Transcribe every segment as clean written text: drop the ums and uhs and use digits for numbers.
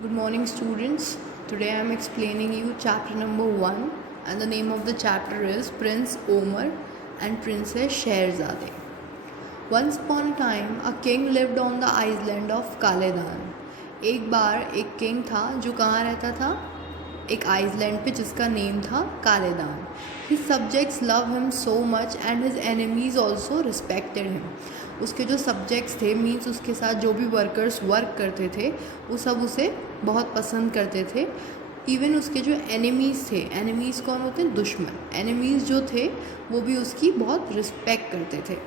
Good morning, students. Today I am explaining you chapter number 1, and the name of the chapter is Prince Omar and Princess Scheherazade. Once upon a time, a king lived on the island of Kaledan. एक बार एक king था जो कहाँ रहता था, एक Iceland पे जिसका नेम था कालेदान. His subjects love him so much and his enemies also respected him. उसके जो सब्जेक्ट्स थे मीन्स उसके साथ जो भी वर्कर्स वर्क करते थे वो सब उसे बहुत पसंद करते थे. इवन उसके जो एनिमीज़ थे, एनिमीज़ कौन होते हैं? दुश्मन. एनिमीज़ जो थे वो भी उसकी बहुत रिस्पेक्ट करते थे.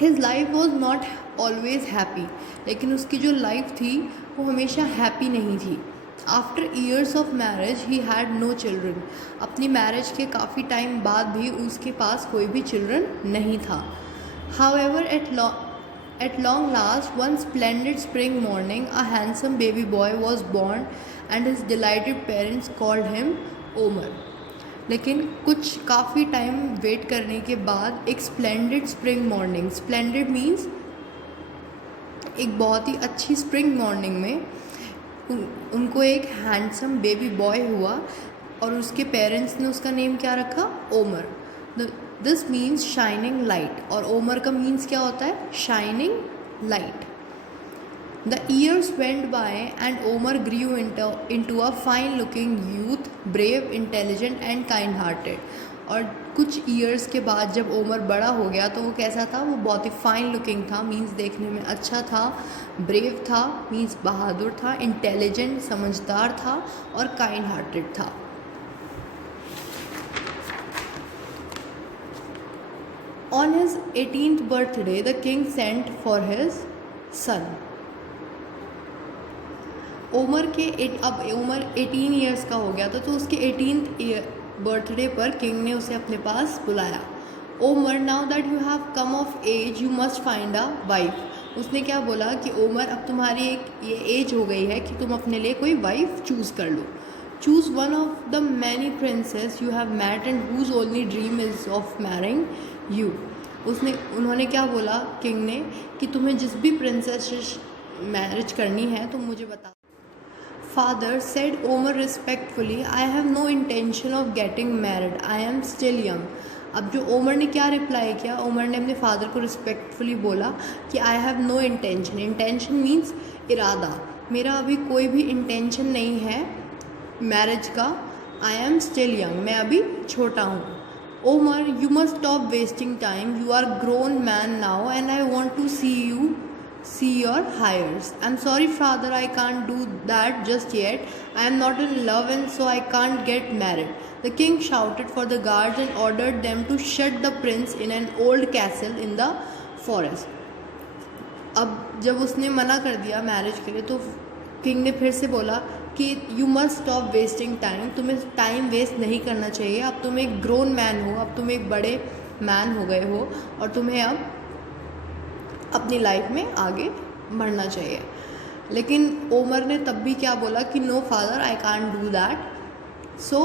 His life was not always happy, लेकिन उसकी जो लाइफ थी वो हमेशा हैप्पी नहीं थी. After years of marriage he had no children. अपनी मैरिज के काफ़ी टाइम बाद भी उसके पास कोई भी चिल्ड्रन नहीं था. However at long last, one splendid spring morning, a handsome baby boy was born and his delighted parents called him Omar. लेकिन कुछ काफ़ी टाइम वेट करने के बाद एक splendid spring morning, splendid means एक बहुत ही अच्छी स्प्रिंग मॉर्निंग में उनको एक हैंडसम बेबी बॉय हुआ और उसके पेरेंट्स ने उसका नेम क्या रखा? Omar. This means shining light, और ओमर का मीन्स क्या होता है? Shining light. The years went by and Omar grew into a fine-looking youth, brave, intelligent and kind-hearted. और कुछ ईयर्स के बाद जब ओमर बड़ा हो गया तो वो कैसा था? वो बहुत ही फाइन लुकिंग था, मीन्स देखने में अच्छा था. ब्रेव था, मीन्स बहादुर था. इंटेलिजेंट, समझदार था. और काइंड हार्टेड था. On his 18th birthday, the king sent for his son. Omar के अब ओमर 18 ईयर्स का हो गया था, तो उसके 18th बर्थडे पर किंग ने उसे अपने पास बुलाया. Omar, now that you have come of age you must find a wife. उसने क्या बोला कि ओमर, अब तुम्हारी एक ये एज हो गई है कि तुम अपने लिए कोई वाइफ चूज़ कर लो. Choose one of the many princes you have met and whose only dream is of marrying you. उन्होंने क्या बोला किंग ने कि तुम्हें जिस भी प्रिंसेस से मैरिज करनी है तुम मुझे बता. Father said Omar respectfully, I have no intention of getting married, I am still young. अब जो ओमर ने क्या रिप्लाई किया? ओमर ने अपने फादर को रिस्पेक्टफुली बोला कि I have no intention. Intention means इरादा. मेरा अभी कोई भी इंटेंशन नहीं है मैरिज का. आई एम स्टिल यंग, मैं अभी छोटा हूँ. Omar, you must stop wasting time. You are grown man now and I want to see your hires. I'm sorry father, I can't do that just yet. I am not in love and so I can't get married. The king shouted for the guards and ordered them to shut the prince in an old castle in the forest. अब जब उसने मना कर दिया marriage के लिए तो king ने फिर से बोला कि you must stop wasting time. तुम्हें टाइम वेस्ट नहीं करना चाहिए. अब तुम एक ग्रोन मैन हो, अब तुम एक बड़े मैन हो गए हो और तुम्हें अब अपनी लाइफ में आगे बढ़ना चाहिए. लेकिन ओमर ने तब भी क्या बोला कि no father, I can't do that. So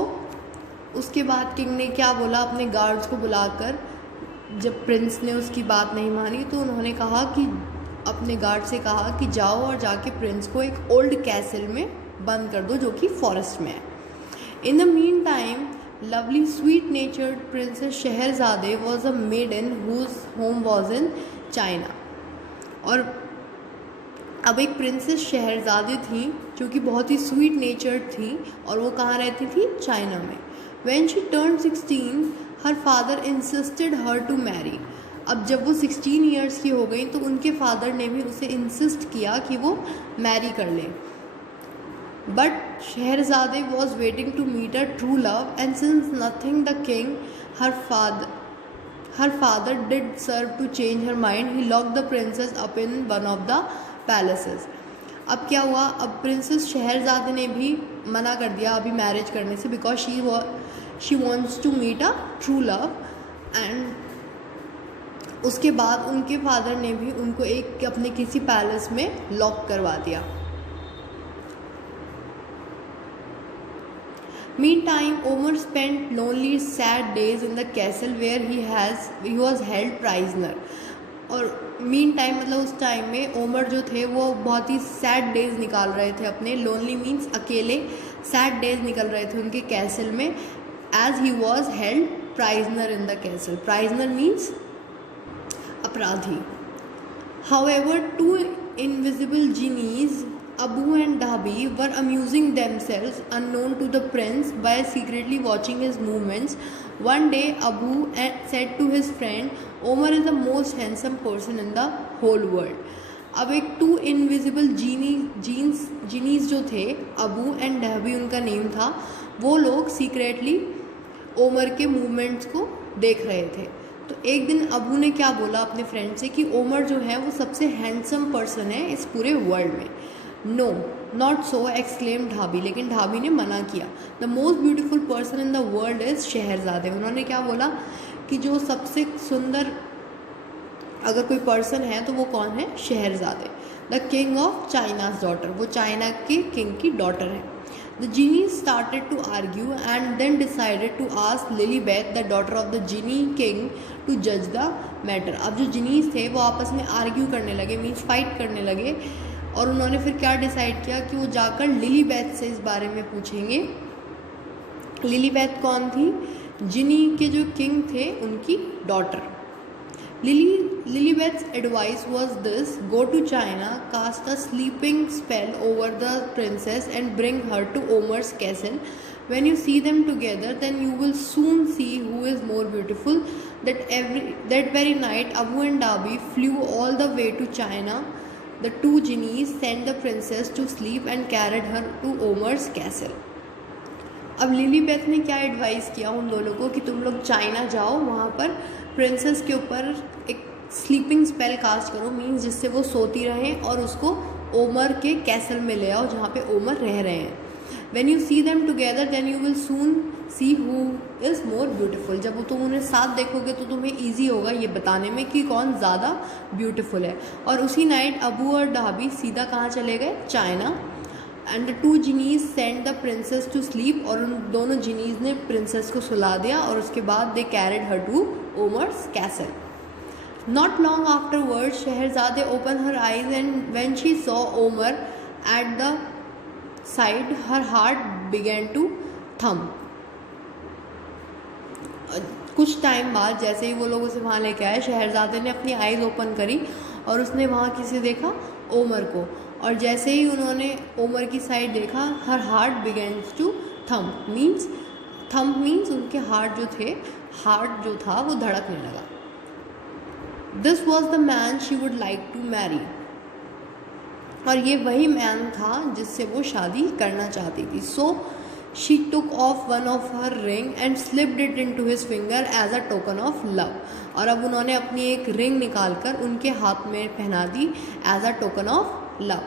उसके बाद किंग ने क्या बोला? अपने गार्ड्स को बुलाकर, जब प्रिंस ने उसकी बात नहीं मानी तो उन्होंने कहा कि अपने गार्ड से कहा कि जाओ और जाके प्रिंस को एक ओल्ड कैसल में बंद कर दो जो कि फॉरेस्ट में है. In the mean time lovely sweet natured princess Shahrazade was a maiden whose home was in China. और अब एक प्रिंसेस शहरजादी थी जो कि बहुत ही स्वीट नेचर्ड थी और वो कहाँ रहती थी? चाइना में. When she turn 16 her father insisted her to marry. अब जब वो 16 ईयर्स की हो गई तो उनके फादर ने भी उसे इंसिस्ट किया कि वो मैरी कर ले. But Shahrazade was waiting to meet a true love and since nothing the king her father did serve to change her mind, he lock the princess up in one of the palaces. अब क्या हुआ? अब princess शहरजादे ने भी मना कर दिया अभी मैरिज करने से, because she wants to meet a true love. And उसके बाद उनके फादर ने भी उनको एक अपने किसी पैलेस में लॉक करवा दिया. Meantime, Omar spent lonely, sad days in the castle where he was held prisoner. और मीन टाइम मतलब उस टाइम में ओमर जो थे वो बहुत ही सैड डेज निकाल रहे थे अपने, लोनली मीन्स अकेले, सैड डेज निकल रहे थे उनके कैसल में, as he was held prisoner in the castle. Prisoner means अपराधी। However, two invisible genies, Abu and Dhabi, were amusing themselves unknown to the prince by secretly watching his movements. One day, Abu said to his friend, Omar is the most handsome person in the whole world. अब एक to invisible जीनीज जो थे, Abu and डहबी उनका name था, वो लोग secretly Omar के movements को देख रहे थे। तो एक दिन अबू ने क्या बोला अपने फ्रेंड से कि ओमर जो है वो सबसे हैंडसम पर्सन है इस पूरे वर्ल्ड में। No not so exclaim Dhabi, लेकिन ढाबी ने मना किया। The most beautiful person in the world is Shahrazade. उन्होंने क्या बोला कि जो सबसे सुंदर अगर कोई पर्सन है तो वो कौन है? Shahrazade. The king of China's daughter, वो चाइना के किंग की डॉटर है। The genies started to argue and then decided to ask Lilibet, the daughter of the genie king, to judge the matter. अब जो genies थे वो आपस में argue करने लगे, मीन्स फाइट करने लगे, और उन्होंने फिर क्या डिसाइड किया कि वो जाकर लिलीबेथ से इस बारे में पूछेंगे। लिलीबेथ कौन थी? जिनी के जो किंग थे उनकी daughter. Lilibet's advice was this: go to China, cast a sleeping spell over the princess and bring her to Omar's castle. When you see them together, then you will soon see who is more beautiful. That very night, Abu and Dhabi flew all the way to China. The two genies sent the princess to sleep and carried her to Omar's castle. अब लिलीबेथ ने क्या advice किया उन दोनों को कि तुम लोग चाइना जाओ, वहाँ पर प्रिंसेस के ऊपर एक स्लीपिंग स्पेल कास्ट करो, मीन्स जिससे वो सोती रहें, और उसको ओमर के कैसल में ले आओ जहाँ पे ओमर रह रहे हैं। When you see them together then you will soon see who is more beautiful. जब तुम उन्हें साथ देखोगे तो तुम्हें ईजी होगा ये बताने में कि कौन ज़्यादा ब्यूटीफुल है। और उसी नाइट अबू और ढाबी सीधा कहाँ चले गए? China. And the two genies send the princess to sleep, और उन दोनों जीनीज ने प्रिंसेस को सुला दिया, और उसके बाद they carried her to Omar's castle. Not long afterward Shahrazade open her eyes and when she saw Omar at the side her heart began to thump. कुछ टाइम बाद जैसे ही वो लोग उसे वहाँ लेके आए, शहरज़ादे ने अपनी आइज़ ओपन करी और उसने वहाँ किसे देखा? ओमर को। और जैसे ही उन्होंने ओमर की साइड देखा, her heart begins to thump means उनके हार्ट जो था वो धड़कने लगा। This was the man she would like to marry, और ये वही मैन था जिससे वो शादी करना चाहती थी। So she took off one of her ring and slipped it into his finger as a token of love. और अब उन्होंने अपनी एक रिंग निकालकर उनके हाथ में पहना दी as a token of love.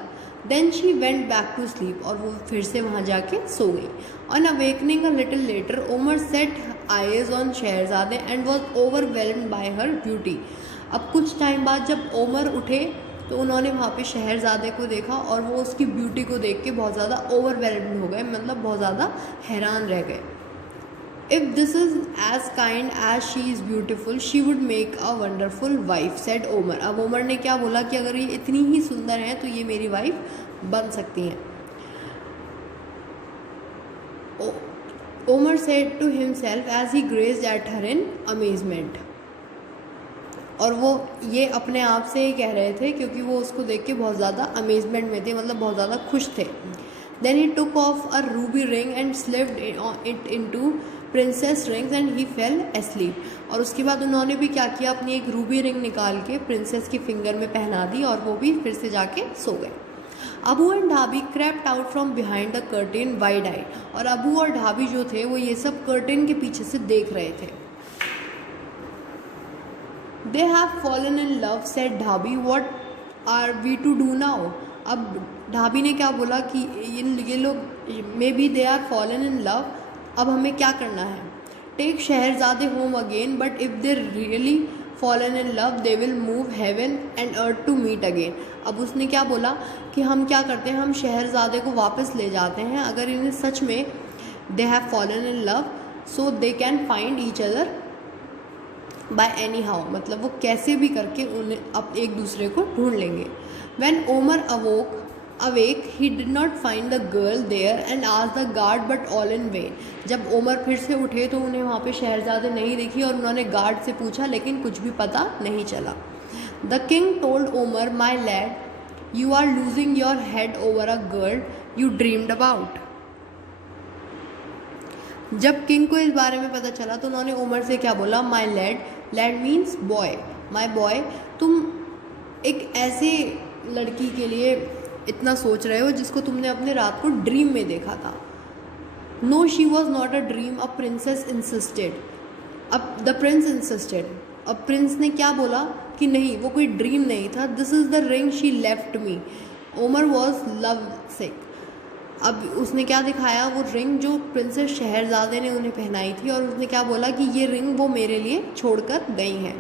Then she went back to sleep, और वो फिर से वहाँ जाके सो गई। On awakening a little later Omar set eyes on Shahrazade and was overwhelmed by her beauty. अब कुछ टाइम बाद जब ओमर उठे तो उन्होंने वहाँ पे शहरज़ादे को देखा, और वो उसकी ब्यूटी को देख के बहुत ज़्यादा ओवरवेल्म्ड हो गए, मतलब बहुत ज़्यादा हैरान रह गए। If this is as kind as she is beautiful she would make a wonderful wife, said Omar. अब ओमर ने क्या बोला कि अगर ये इतनी ही सुंदर हैं तो ये मेरी वाइफ बन सकती हैं। Omar said to himself as he gazed at her in amazement. और वो ये अपने आप से ही कह रहे थे क्योंकि वो उसको देख के बहुत ज़्यादा अमेजमेंट में थे, मतलब बहुत ज़्यादा खुश थे। Then he took off a ruby ring and slipped it into princess rings and he fell asleep. और उसके बाद उन्होंने भी क्या किया, अपनी एक रूबी रिंग निकाल के प्रिंसेस की फिंगर में पहना दी, और वो भी फिर से जाके सो गए। Abu and Dhabi crept out from behind the curtain wide eye. और अबू और ढाबी जो थे वो ये सब कर्टेन के पीछे से देख रहे थे। They have fallen in love said Dhabi, what are we to do now. अब ढाबी ने क्या बोला कि ये लोग maybe they are fallen in love, अब हमें क्या करना है? Take Shahrazade home again, but if they really fallen in love they will move heaven and earth to meet again. अब उसने क्या बोला कि हम क्या करते हैं, हम शहरज़ादे को वापस ले जाते हैं, अगर इन्हें सच में दे have fallen in love so they can find each other by any how, मतलब वो कैसे भी करके उन्हें अब एक दूसरे को ढूंढ लेंगे. When Omar awake he did not find the girl there and asked the guard but all in vain. जब ओमर फिर से उठे तो उन्हें वहाँ पे शहरज़ादे नहीं दिखी और उन्होंने गार्ड से पूछा लेकिन कुछ भी पता नहीं चला. The king told Omar, my lad, you are losing your head over a girl you dreamed about. जब किंग को इस बारे में पता चला तो उन्होंने ओमर से क्या बोला, my lad, lad means boy, my boy, तुम एक ऐसे लड़की के लिए इतना सोच रहे हो जिसको तुमने अपने रात को ड्रीम में देखा था. No, she was not a dream, a princess insisted. अब द प्रिंस इंसिस्टेड, अब प्रिंस ने क्या बोला कि नहीं वो कोई ड्रीम नहीं था. This is the ring she left me. Omar was love sick. अब उसने क्या दिखाया, वो रिंग जो प्रिंसेस शहरज़ादे ने उन्हें पहनाई थी और उसने क्या बोला कि ये रिंग वो मेरे लिए छोड़कर गई हैं.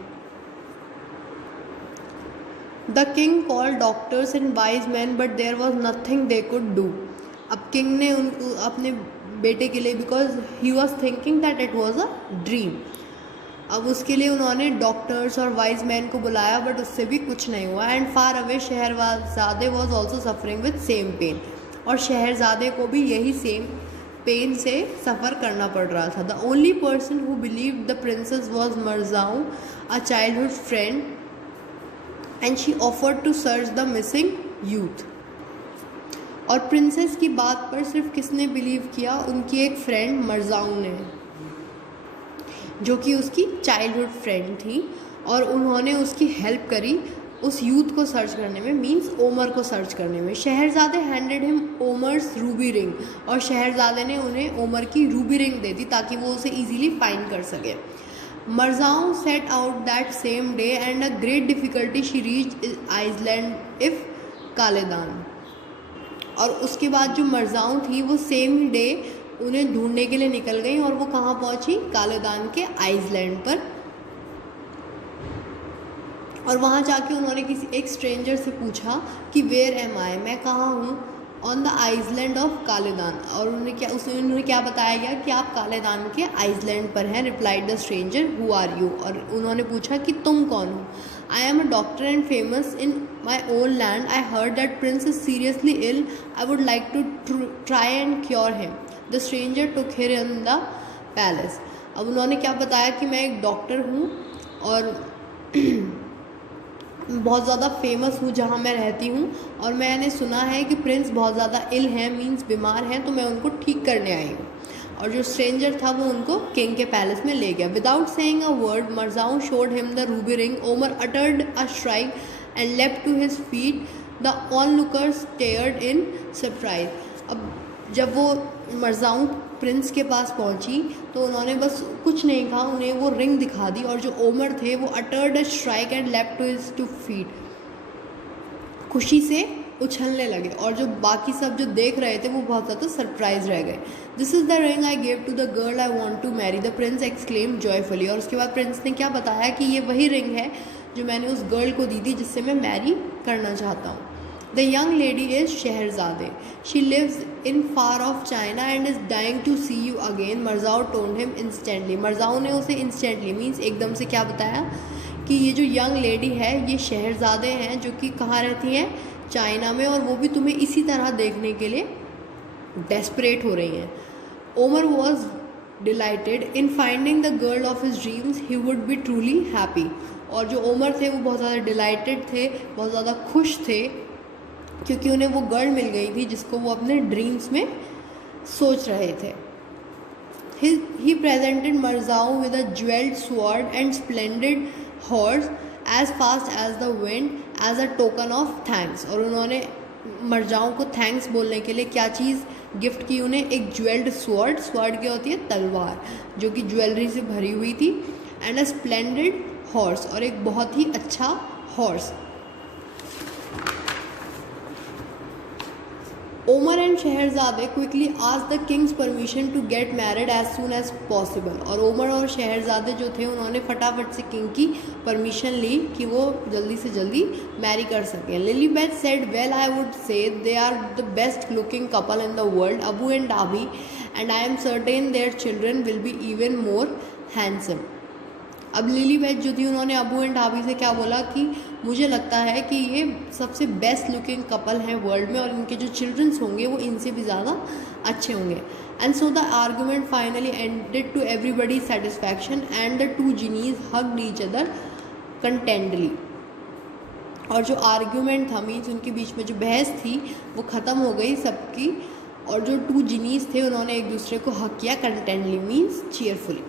The king called doctors and wise man but there was nothing they could do. अब किंग ने अपने बेटे के लिए, because he was thinking that it was a dream, अब उसके लिए उन्होंने डॉक्टर्स और वाइज मैन को बुलाया बट उससे भी कुछ नहीं हुआ. And far away Shahrazade was also suffering with same pain, और शहरज़ादे को भी यही सेम पेन से सफ़र करना पड़ रहा था. The only person who believe the princess was Marjau, a childhood friend, and she offered to search the missing youth. और प्रिंसेस की बात पर सिर्फ किसने बिलीव किया, उनकी एक फ्रेंड मरजाऊ ने, जो कि उसकी चाइल्डहुड फ्रेंड थी, और उन्होंने उसकी हेल्प करी उस यूथ को सर्च करने में, मींस ओमर को सर्च करने में. शहरज़ादे हैंडेड हिम ओमर्स रूबी रिंग, और शहरज़ादे ने उन्हें ओमर की रूबी रिंग दे दी ताकि वो उसे इजीली फाइंड कर सके. Marjau set out that same day and a great difficulty she reach island if Kaledan. और उसके बाद जो मरजाऊ थी वो सेम डे उन्हें ढूंढने के लिए निकल गई और वो कहाँ पहुँची, कालेदान के आइसलैंड पर. और वहाँ जाके उन्होंने किसी एक स्ट्रेंजर से पूछा कि वेयर एम आई, मैं कहाँ हूँ, ऑन द आइसलैंड ऑफ कालेदान. और उन्होंने क्या बताया गया कि आप कालेदान के आइसलैंड पर हैं. Replied the stranger, who are you. और उन्होंने पूछा कि तुम कौन हो. I am a doctor and famous in my own land. I heard that prince is seriously ill. I would like to try and cure him. The stranger took him in the palace. अब उन्होंने क्या बताया कि मैं एक doctor हूँ और बहुत ज़्यादा फेमस हूँ जहाँ मैं रहती हूँ, और मैंने सुना है कि प्रिंस बहुत ज़्यादा इल हैं, मीन्स बीमार हैं, तो मैं उनको ठीक करने आई हूँ. और जो स्ट्रेंजर था वो उनको किंग के पैलेस में ले गया. Without saying a word Marjau showed him the ruby ring. Omar uttered a shriek and left to his feet. The onlookers stared in surprise. अब जब वो मरजाऊ प्रिंस के पास पहुंची तो उन्होंने बस कुछ नहीं कहा, उन्हें वो रिंग दिखा दी. और जो ओमर थे वो uttered a shriek and left to his two feet, खुशी से उछलने लगे. और जो बाकी सब जो देख रहे थे वो बहुत ज़्यादा सरप्राइज रह गए. This is the ring I gave to the girl I want to marry, the prince exclaim joyfully. और उसके बाद प्रिंस ने क्या बताया कि ये वही रिंग है जो मैंने उस गर्ल को दी थी जिससे मैं मैरी करना चाहता हूँ. The young lady is Scheherazade. She lives in far off China and is dying to see you again. Marzao told him instantly. मरजाऊ ने उसे instantly मीन्स एकदम से क्या बताया कि ये जो यंग लेडी है ये शहरज़ादे हैं जो कि कहाँ रहती हैं, चाइना में, और वो भी तुम्हें इसी तरह देखने के लिए डेस्परेट हो रही हैं. Omar was dilated in finding the girl of his dreams. He would be truly happy. और जो ओमर थे वो बहुत ज़्यादा डिलाइटेड थे, बहुत ज़्यादा खुश थे, क्योंकि उन्हें वो गर्ल मिल गई थी जिसको वो अपने ड्रीम्स में सोच रहे थे. He presented Marjau with a jewelled sword and splendid horse as fast as the wind as a token of thanks. और उन्होंने मरजाऊ को थैंक्स बोलने के लिए क्या चीज़ गिफ्ट की उन्हें, एक ज्वेल्ड स्वॉर्ड. स्वॉर्ड क्या होती है, तलवार, जो कि ज्वेलरी से भरी हुई थी. एंड अ स्प्लेंडेड हॉर्स, और एक बहुत ही अच्छा horse. Omar and Scheherazade quickly asked the king's permission to get married as soon as possible. और ओमर और शहरज़ादे जो थे उन्होंने फटाफट से किंग की परमिशन ली कि वो जल्दी से जल्दी मैरी कर सकें. लिलीबेथ said, well, I would say they are the best looking couple in the world, Abu and Dhabi, and I am certain their children will be even more handsome. अब लिलीबेथ जो थी उन्होंने अबू एंड ढाबी से क्या बोला कि मुझे लगता है कि ये सबसे बेस्ट लुकिंग कपल है वर्ल्ड में और इनके जो चिल्ड्रंस होंगे वो इनसे भी ज़्यादा अच्छे होंगे। And so the argument finally ended to everybody satisfaction and the two genies hugged each other contentedly. और जो आर्ग्यूमेंट था मीन्स उनके बीच में जो बहस थी वो ख़त्म हो गई सबकी, और जो टू जीनीज थे उन्होंने एक दूसरे को हक किया कंटेंटली मीन्स चीयरफुली।